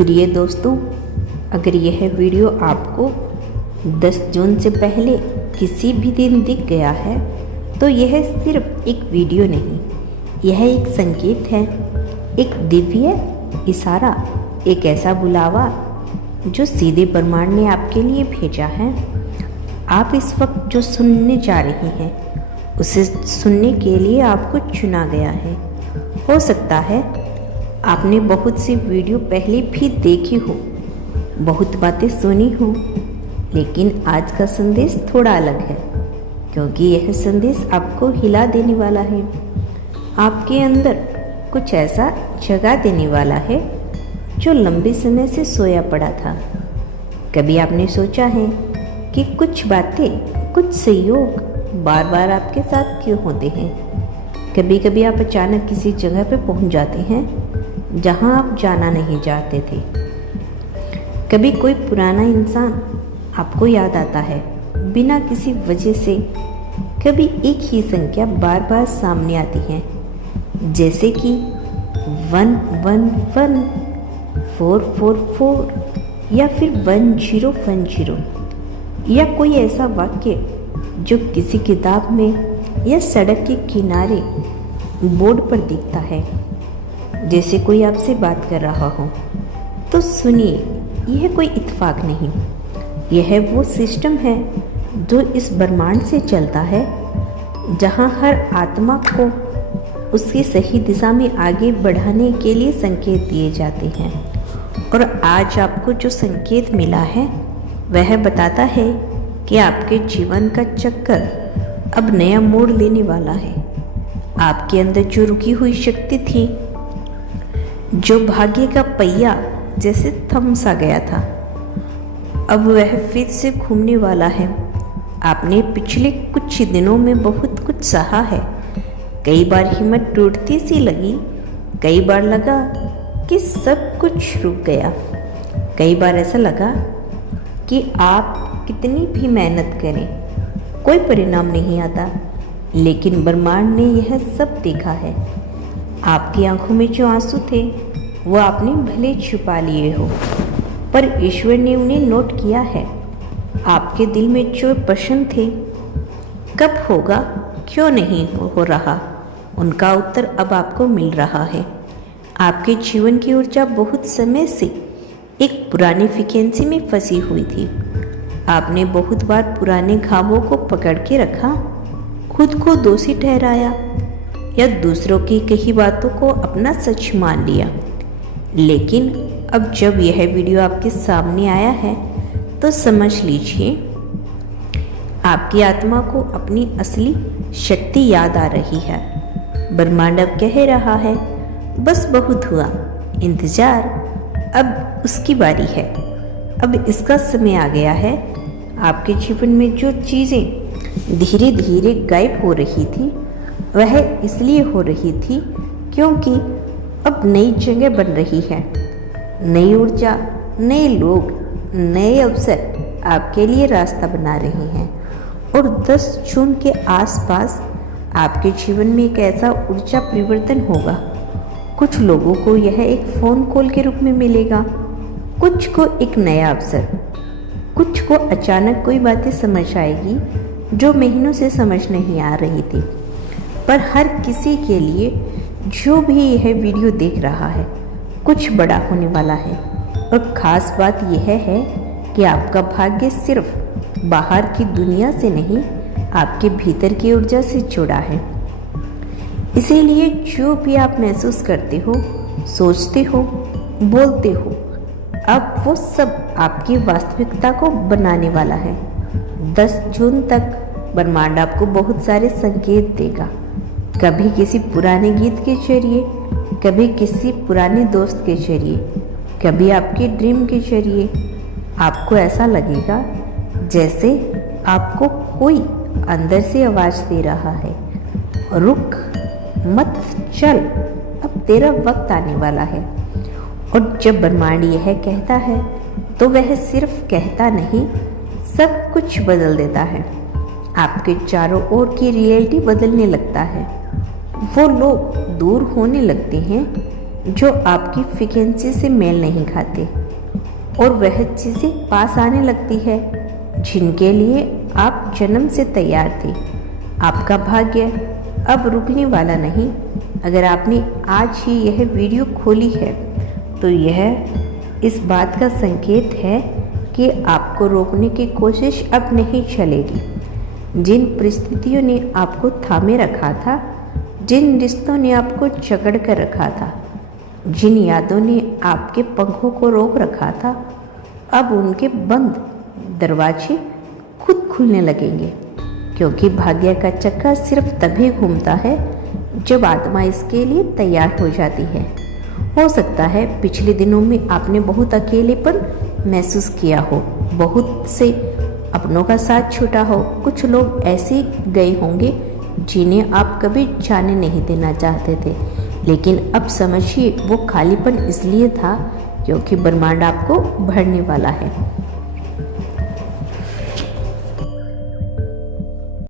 प्रिय दोस्तों, अगर यह वीडियो आपको 10 जून से पहले किसी भी दिन दिख गया है तो यह सिर्फ एक वीडियो नहीं, यह एक संकेत है, एक दिव्य इशारा, एक ऐसा बुलावा जो सीधे ब्रह्मांड ने आपके लिए भेजा है। आप इस वक्त जो सुनने जा रहे हैं उसे सुनने के लिए आपको चुना गया है। हो सकता है आपने बहुत सी वीडियो पहले भी देखी हो, बहुत बातें सुनी हो, लेकिन आज का संदेश थोड़ा अलग है, क्योंकि यह संदेश आपको हिला देने वाला है, आपके अंदर कुछ ऐसा जगा देने वाला है जो लंबे समय से सोया पड़ा था। कभी आपने सोचा है कि कुछ बातें, कुछ संयोग बार बार आपके साथ क्यों होते हैं? कभी कभी आप अचानक किसी जगह पर पहुंच जाते हैं जहां आप जाना नहीं चाहते थे। कभी कोई पुराना इंसान आपको याद आता है बिना किसी वजह से। कभी एक ही संख्या बार बार सामने आती है, जैसे कि 111, 444 या फिर 1010, या कोई ऐसा वाक्य जो किसी किताब में या सड़क के किनारे बोर्ड पर दिखता है, जैसे कोई आपसे बात कर रहा हो। तो सुनिए, यह कोई इत्तेफाक नहीं, यह वो सिस्टम है जो इस ब्रह्मांड से चलता है, जहां हर आत्मा को उसकी सही दिशा में आगे बढ़ाने के लिए संकेत दिए जाते हैं। और आज आपको जो संकेत मिला है वह बताता है कि आपके जीवन का चक्कर अब नया मोड़ लेने वाला है। आपके अंदर जो रुकी हुई शक्ति थी, जो भाग्य का पहिया जैसे थम सा गया था, अब वह फिर से घूमने वाला है। आपने पिछले कुछ दिनों में बहुत कुछ सहा है। कई बार हिम्मत टूटती सी लगी, कई बार लगा कि सब कुछ रुक गया, कई बार ऐसा लगा कि आप कितनी भी मेहनत करें कोई परिणाम नहीं आता। लेकिन ब्रह्मांड ने यह सब देखा है। आपकी आंखों में जो आंसू थे वो आपने भले छुपा लिए हो, पर ईश्वर ने उन्हें नोट किया है। आपके दिल में जो प्रश्न थे, कब होगा, क्यों नहीं हो रहा, उनका उत्तर अब आपको मिल रहा है। आपके जीवन की ऊर्जा बहुत समय से एक पुरानी फ्रीक्वेंसी में फंसी हुई थी। आपने बहुत बार पुराने घावों को पकड़ के रखा, खुद को दोषी ठहराया या दूसरों की कही बातों को अपना सच मान लिया। लेकिन अब जब यह वीडियो आपके सामने आया है तो समझ लीजिए, आपकी आत्मा को अपनी असली शक्ति याद आ रही है। ब्रह्मांड अब कह रहा है, बस बहुत हुआ, इंतजार, अब उसकी बारी है, अब इसका समय आ गया है। आपके जीवन में जो चीज़ें धीरे धीरे गायब हो रही थी वह इसलिए हो रही थी क्योंकि अब नई जगह बन रही है, नई ऊर्जा, नए लोग, नए अवसर आपके लिए रास्ता बना रहे हैं। और 10 जून के आसपास आपके जीवन में एक ऐसा ऊर्जा परिवर्तन होगा। कुछ लोगों को यह एक फ़ोन कॉल के रूप में मिलेगा, कुछ को एक नया अवसर, कुछ को अचानक कोई बातें समझ आएगी जो महीनों से समझ नहीं आ रही थी। पर हर किसी के लिए जो भी यह वीडियो देख रहा है, कुछ बड़ा होने वाला है। और ख़ास बात यह है कि आपका भाग्य सिर्फ बाहर की दुनिया से नहीं, आपके भीतर की ऊर्जा से जुड़ा है। इसीलिए जो भी आप महसूस करते हो, सोचते हो, बोलते हो, अब वो सब आपकी वास्तविकता को बनाने वाला है। 10 जून तक ब्रह्मांड आपको बहुत सारे संकेत देगा, कभी किसी पुराने गीत के जरिए, कभी किसी पुराने दोस्त के जरिए, कभी आपके ड्रीम के जरिए। आपको ऐसा लगेगा जैसे आपको कोई अंदर से आवाज़ दे रहा है, रुक मत, चल, अब तेरा वक्त आने वाला है। और जब ब्रह्मांड यह कहता है तो वह सिर्फ कहता नहीं, सब कुछ बदल देता है। आपके चारों ओर की रियलिटी बदलने लगता है। वो लोग दूर होने लगते हैं जो आपकी फ्रीक्वेंसी से मेल नहीं खाते, और वह चीज़ें पास आने लगती है जिनके लिए आप जन्म से तैयार थे। आपका भाग्य अब रुकने वाला नहीं। अगर आपने आज ही यह वीडियो खोली है तो यह इस बात का संकेत है कि आपको रोकने की कोशिश अब नहीं चलेगी। जिन परिस्थितियों ने आपको थामे रखा था, जिन रिश्तों ने आपको जकड़ कर रखा था, जिन यादों ने आपके पंखों को रोक रखा था, अब उनके बंद दरवाजे खुद खुलने लगेंगे। क्योंकि भाग्य का चक्का सिर्फ तभी घूमता है जब आत्मा इसके लिए तैयार हो जाती है। हो सकता है पिछले दिनों में आपने बहुत अकेलेपन महसूस किया हो, बहुत से अपनों का साथ छूटा हो। कुछ लोग ऐसे गए होंगे जिन्हें आप कभी जाने नहीं देना चाहते थे, लेकिन अब समझिए वो खालीपन इसलिए था क्योंकि ब्रह्मांड आपको भरने वाला है।